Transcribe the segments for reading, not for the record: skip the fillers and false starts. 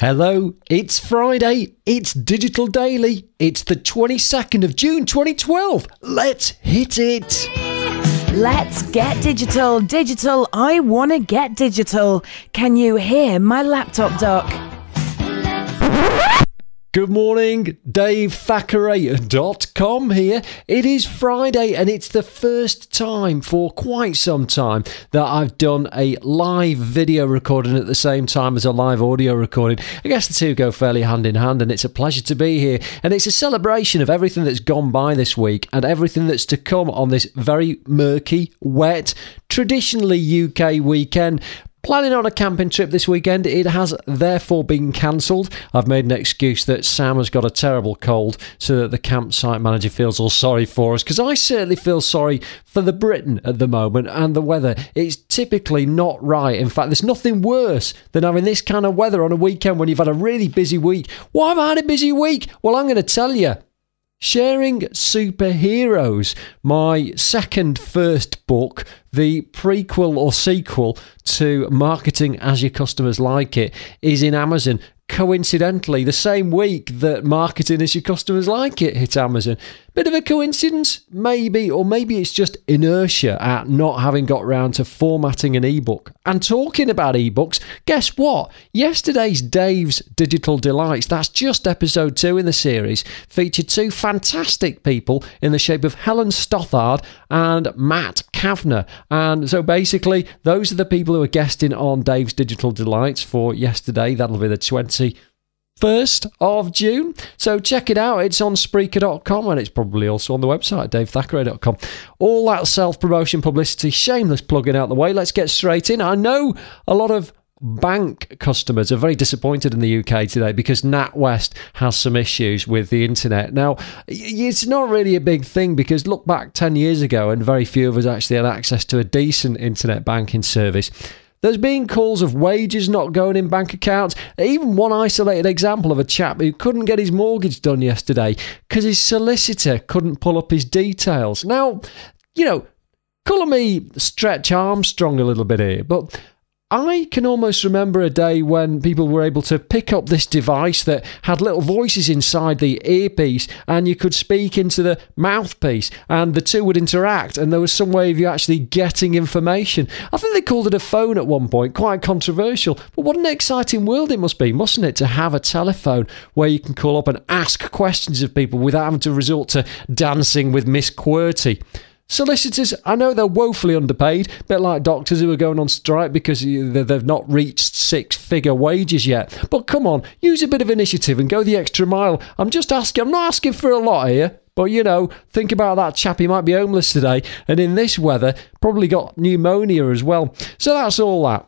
Hello, it's Friday, it's Digital Daily, it's the 22nd of June 2012. Let's hit it. Let's get digital. Digital, I want to get digital. Can you hear my laptop dock? Good morning, DaveThackeray.com here. It is Friday and it's the first time for quite some time that I've done a live video recording at the same time as a live audio recording. I guess the two go fairly hand in hand and it's a pleasure to be here. And it's a celebration of everything that's gone by this week and everything that's to come on this very murky, wet, traditionally UK weekend. Planning on a camping trip this weekend. It has therefore been cancelled. I've made an excuse that Sam has got a terrible cold so that the campsite manager feels all sorry for us, because I certainly feel sorry for the Britain at the moment and the weather. It's typically not right. In fact, there's nothing worse than having this kind of weather on a weekend when you've had a really busy week. Why have I had a busy week? Well, I'm going to tell you. Sharing Superheroes, my first book, the prequel or sequel to Marketing as Your Customers Like It, is in Amazon. Coincidentally, the same week that Marketing as Your Customers Like It hit Amazon. Bit of a coincidence? Maybe, or maybe it's just inertia at not having got round to formatting an ebook. And talking about ebooks, guess what? Yesterday's Dave's Digital Delights, that's just episode 2 in the series, featured two fantastic people in the shape of Helen Stothard and Matt Kavanagh. And so basically, those are the people who are guesting on Dave's Digital Delights for yesterday. That'll be the 21st of June. So check it out. It's on Spreaker.com and it's probably also on the website, DaveThackeray.com. All that self-promotion publicity, shameless plugging out the way. Let's get straight in. I know a lot of bank customers are very disappointed in the UK today because NatWest has some issues with the internet. Now, it's not really a big thing because look back 10 years ago and very few of us actually had access to a decent internet banking service. There's been calls of wages not going in bank accounts. Even one isolated example of a chap who couldn't get his mortgage done yesterday because his solicitor couldn't pull up his details. Now, colour me Stretch Armstrong a little bit here, but I can almost remember a day when people were able to pick up this device that had little voices inside the earpiece and you could speak into the mouthpiece and the two would interact and there was some way of you actually getting information. I think they called it a phone at one point, quite controversial, but what an exciting world it must be, mustn't it, to have a telephone where you can call up and ask questions of people without having to resort to dancing with Miss QWERTY. Solicitors, I know they're woefully underpaid, a bit like doctors who are going on strike because they've not reached six-figure wages yet. But come on, use a bit of initiative and go the extra mile. I'm not asking for a lot here, but think about that chap, he might be homeless today, and in this weather, probably got pneumonia as well. So that's all that.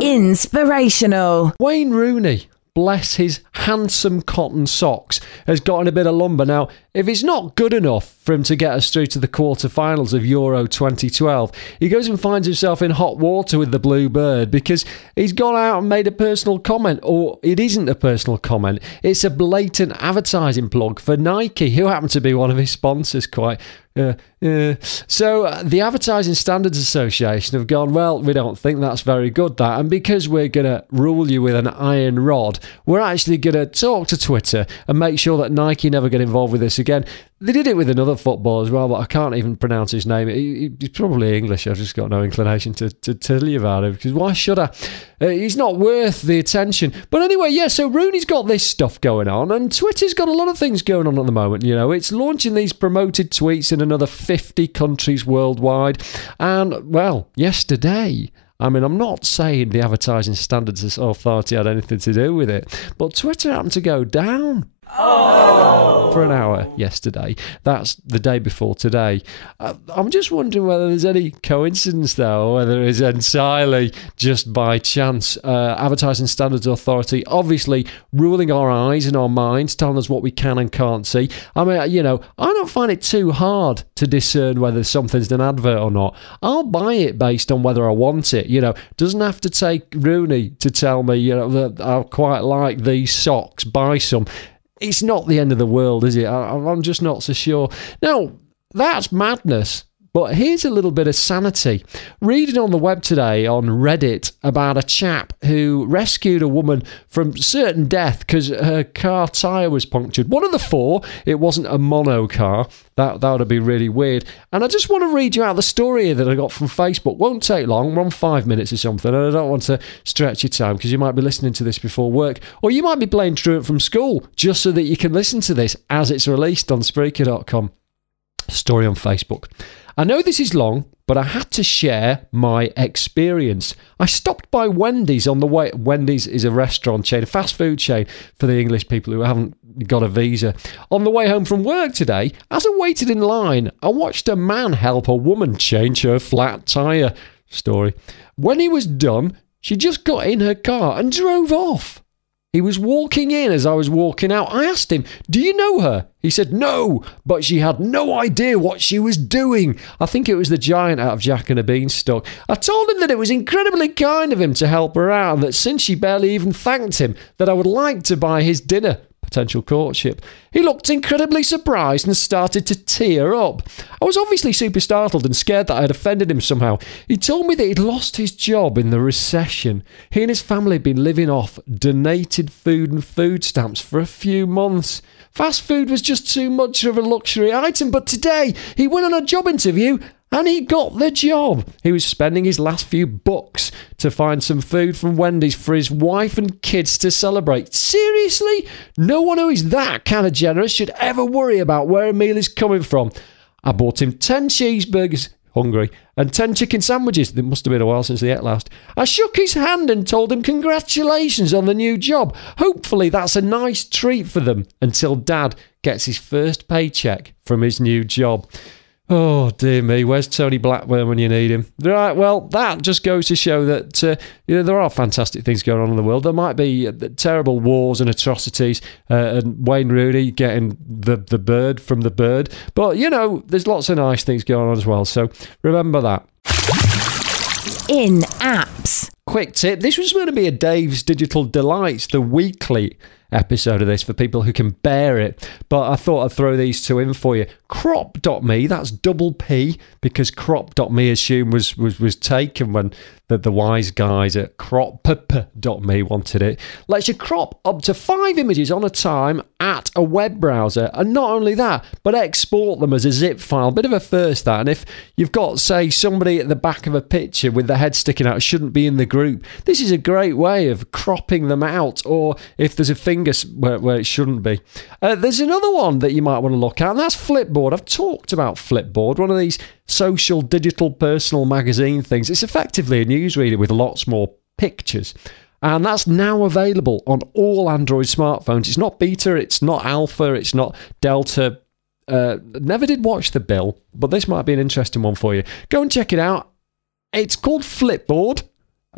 Inspirational. Wayne Rooney, bless his handsome cotton socks, has gotten a bit of lumber. Now, if it's not good enough for him to get us through to the quarterfinals of Euro 2012, he goes and finds himself in hot water with the Blue Bird because he's gone out and made a personal comment, or it isn't a personal comment, it's a blatant advertising plug for Nike, who happen to be one of his sponsors quite. So the Advertising Standards Association have gone, well, we don't think that's very good, that, and because we're going to rule you with an iron rod, we're actually going to talk to Twitter and make sure that Nike never get involved with this again. They did it with another footballer as well, but I can't even pronounce his name. He's probably English. I've just got no inclination to tell you about him, because why should I? He's not worth the attention. But anyway, yeah, so Rooney's got this stuff going on, and Twitter's got a lot of things going on at the moment. It's launching these promoted tweets in another 50 countries worldwide. And, well, yesterday, I'm not saying the Advertising Standards Authority had anything to do with it, but Twitter happened to go down. For an hour yesterday. That's the day before today. I'm just wondering whether there's any coincidence though, or whether it's entirely just by chance. Advertising Standards Authority obviously ruling our eyes and our minds, telling us what we can and can't see. I don't find it too hard to discern whether something's an advert or not. I'll buy it based on whether I want it. Doesn't have to take Rooney to tell me, that I quite like these socks, buy some. It's not the end of the world, is it? I'm just not so sure. Now, that's madness. But here's a little bit of sanity. Reading on the web today on Reddit about a chap who rescued a woman from certain death because her car tyre was punctured. One of the four, it wasn't a mono car. That would have been really weird. And I just want to read you out the story here that I got from Facebook. Won't take long. We're on 5 minutes or something. And I don't want to stretch your time because you might be listening to this before work. Or you might be playing truant from school just so that you can listen to this as it's released on Spreaker.com. Story on Facebook. I know this is long, but I had to share my experience. I stopped by Wendy's on the way. Wendy's is a restaurant chain, a fast food chain for the English people who haven't got a visa. On the way home from work today, as I waited in line, I watched a man help a woman change her flat tyre. Story. When he was done, she just got in her car and drove off. He was walking in as I was walking out. I asked him, "Do you know her?" He said, "No," but she had no idea what she was doing. I think it was the giant out of Jack and the Beanstalk. I told him that it was incredibly kind of him to help her out, and that since she barely even thanked him, that I would like to buy his dinner. Potential courtship. He looked incredibly surprised and started to tear up. I was obviously super startled and scared that I had offended him somehow. He told me that he'd lost his job in the recession. He and his family had been living off donated food and food stamps for a few months. Fast food was just too much of a luxury item, but today he went on a job interview and he got the job. He was spending his last few bucks to find some food from Wendy's for his wife and kids to celebrate. Seriously? No one who is that kind of generous should ever worry about where a meal is coming from. I bought him 10 cheeseburgers, hungry, and 10 chicken sandwiches. It must have been a while since they ate last. I shook his hand and told him congratulations on the new job. Hopefully that's a nice treat for them until Dad gets his first paycheck from his new job. Oh, dear me. Where's Tony Blackburn when you need him? Right, well, that just goes to show that there are fantastic things going on in the world. There might be terrible wars and atrocities and Wayne Rooney getting the bird from the bird. But, there's lots of nice things going on as well. So remember that. In apps. Quick tip. This was going to be a Dave's Digital Delights, the weekly episode of this for people who can bear it, but I thought I'd throw these two in for you. Crop.me, that's double P, because crop.me assume was taken when the wise guys at crop.me wanted it. Lets you crop up to 5 images on a time at a web browser, and not only that, but export them as a zip file. Bit of a first, that. And if you've got, say, somebody at the back of a picture with the head sticking out, shouldn't be in the group, this is a great way of cropping them out, or if there's a finger where it shouldn't be. There's another one that you might want to look at, and that's Flipboard. I've talked about Flipboard, one of these social digital personal magazine things. It's effectively a newsreader with lots more pictures, and that's now available on all Android smartphones. It's not beta, it's not alpha, it's not delta. Never did watch the bill, but this might be an interesting one for you. Go and check it out. It's called Flipboard,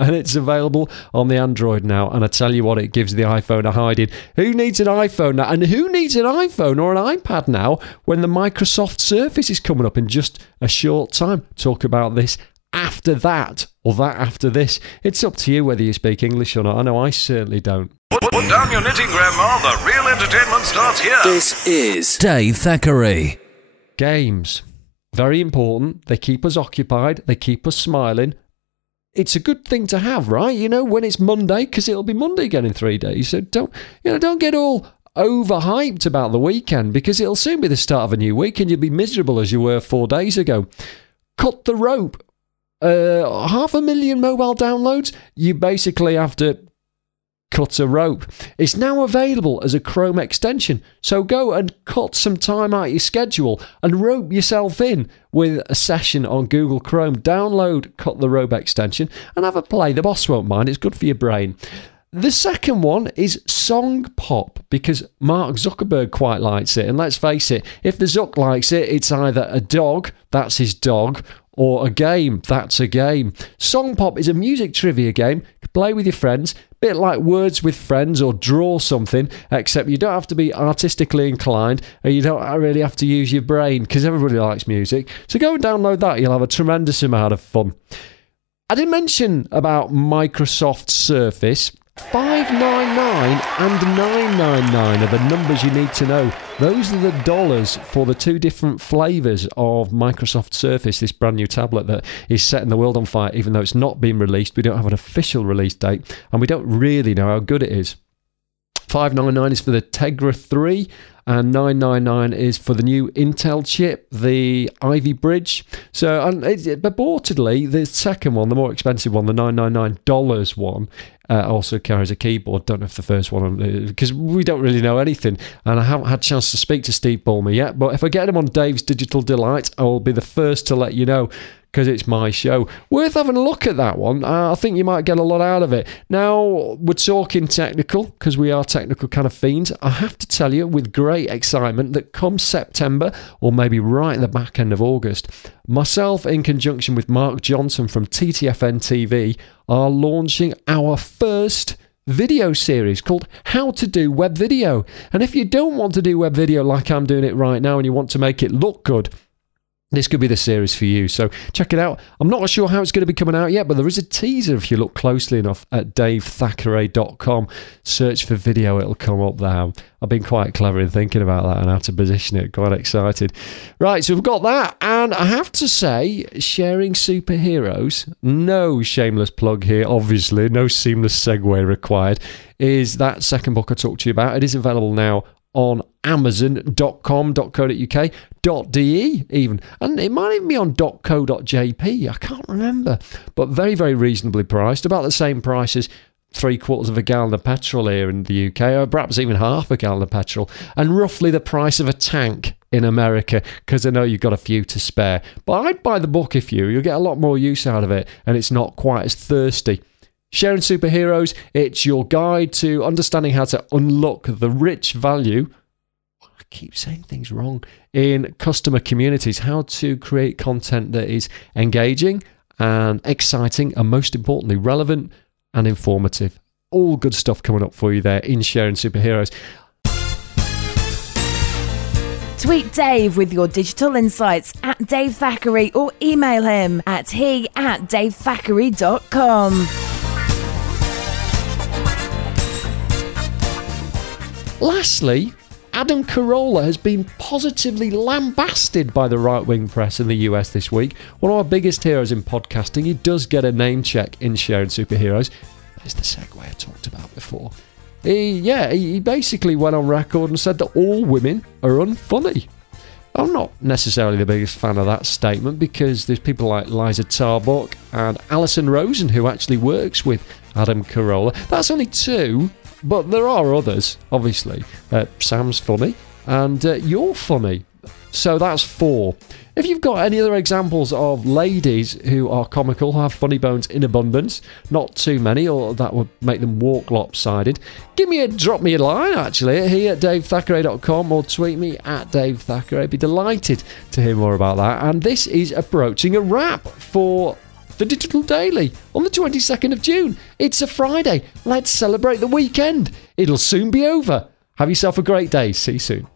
and it's available on the Android now. And I tell you what, it gives the iPhone a hiding. Who needs an iPhone now? And who needs an iPhone or an iPad now when the Microsoft Surface is coming up in just a short time? Talk about this after that, or that after this. It's up to you whether you speak English or not. I know I certainly don't. Put down your knitting, Grandma. The real entertainment starts here. This is Dave Thackeray. Games. Very important. They keep us occupied. They keep us smiling. It's a good thing to have, right? When it's Monday, because it'll be Monday again in 3 days. So don't get all overhyped about the weekend, because it'll soon be the start of a new week and you'll be miserable as you were 4 days ago. Cut the rope. 500,000 mobile downloads. You basically have to cut a rope. It's now available as a Chrome extension, so go and cut some time out your schedule and rope yourself in with a session on Google Chrome. Download Cut the Rope extension and have a play. The boss won't mind. It's good for your brain. The second one is Song Pop, because Mark Zuckerberg quite likes it, and let's face it, if the Zuck likes it, it's either a dog, that's his dog, or a game, that's a game. Song Pop is a music trivia game. You play with your friends, bit like Words with Friends or Draw Something, except you don't have to be artistically inclined and you don't really have to use your brain, because everybody likes music. So go and download that. You'll have a tremendous amount of fun. I did mention about Microsoft Surface, $5.99 and $9.99 are the numbers you need to know. Those are the dollars for the two different flavours of Microsoft Surface, this brand new tablet that is setting the world on fire, even though it's not been released. We don't have an official release date, and we don't really know how good it is. $5.99 is for the Tegra 3, and $9.99 is for the new Intel chip, the Ivy Bridge. So, purportedly, the second one, the more expensive one, the $999 one, also carries a keyboard. Don't know if the first one, because we don't really know anything, and I haven't had a chance to speak to Steve Ballmer yet, but if I get him on Dave's Digital Delight, I will be the first to let you know, because it's my show. Worth having a look at that one. I think you might get a lot out of it. Now, we're talking technical, because we are technical kind of fiends. I have to tell you with great excitement that come September, or maybe right at the back end of August, myself in conjunction with Mark Johnson from TTFN TV are launching our first video series called How to Do Web Video. And if you don't want to do web video like I'm doing it right now and you want to make it look good, this could be the series for you. So check it out. I'm not sure how it's going to be coming out yet, but there is a teaser if you look closely enough at davethackray.com. Search for video, it'll come up there. I've been quite clever in thinking about that and how to position it. Quite excited. Right, so we've got that. And I have to say, Sharing Superheroes, no shameless plug here, obviously, no seamless segue required, is that second book I talked to you about. It is available now on amazon.com.co.uk, .de even, and it might even be on .co.jp, I can't remember, but very, very reasonably priced, about the same price as 3/4 of a gallon of petrol here in the UK, or perhaps even half a gallon of petrol, and roughly the price of a tank in America, because I know you've got a few to spare. But I'd buy the book if you'll get a lot more use out of it, and it's not quite as thirsty. Sharing Superheroes, it's your guide to understanding how to unlock the rich value, I keep saying things wrong, in customer communities, how to create content that is engaging and exciting and most importantly relevant and informative. All good stuff coming up for you there in Sharing Superheroes. Tweet Dave with your digital insights at Dave Thackeray or email him at he@davethackray.com. Lastly, Adam Carolla has been positively lambasted by the right-wing press in the US this week. One of our biggest heroes in podcasting. He does get a name check in Sharing Superheroes. There's the segue I talked about before. He basically went on record and said that all women are unfunny. I'm not necessarily the biggest fan of that statement, because there's people like Liza Tarbuck and Alison Rosen who actually works with Adam Carolla. That's only two. But there are others, obviously. Sam's funny, and you're funny. So that's 4. If you've got any other examples of ladies who are comical, who have funny bones in abundance, not too many, or that would make them walk lopsided, drop me a line, actually, here at davethackray.com, or tweet me at Dave Thackeray. I'd be delighted to hear more about that. And this is approaching a wrap for the Digital Daily on the 22nd of June. It's a Friday. Let's celebrate the weekend. It'll soon be over. Have yourself a great day. See you soon.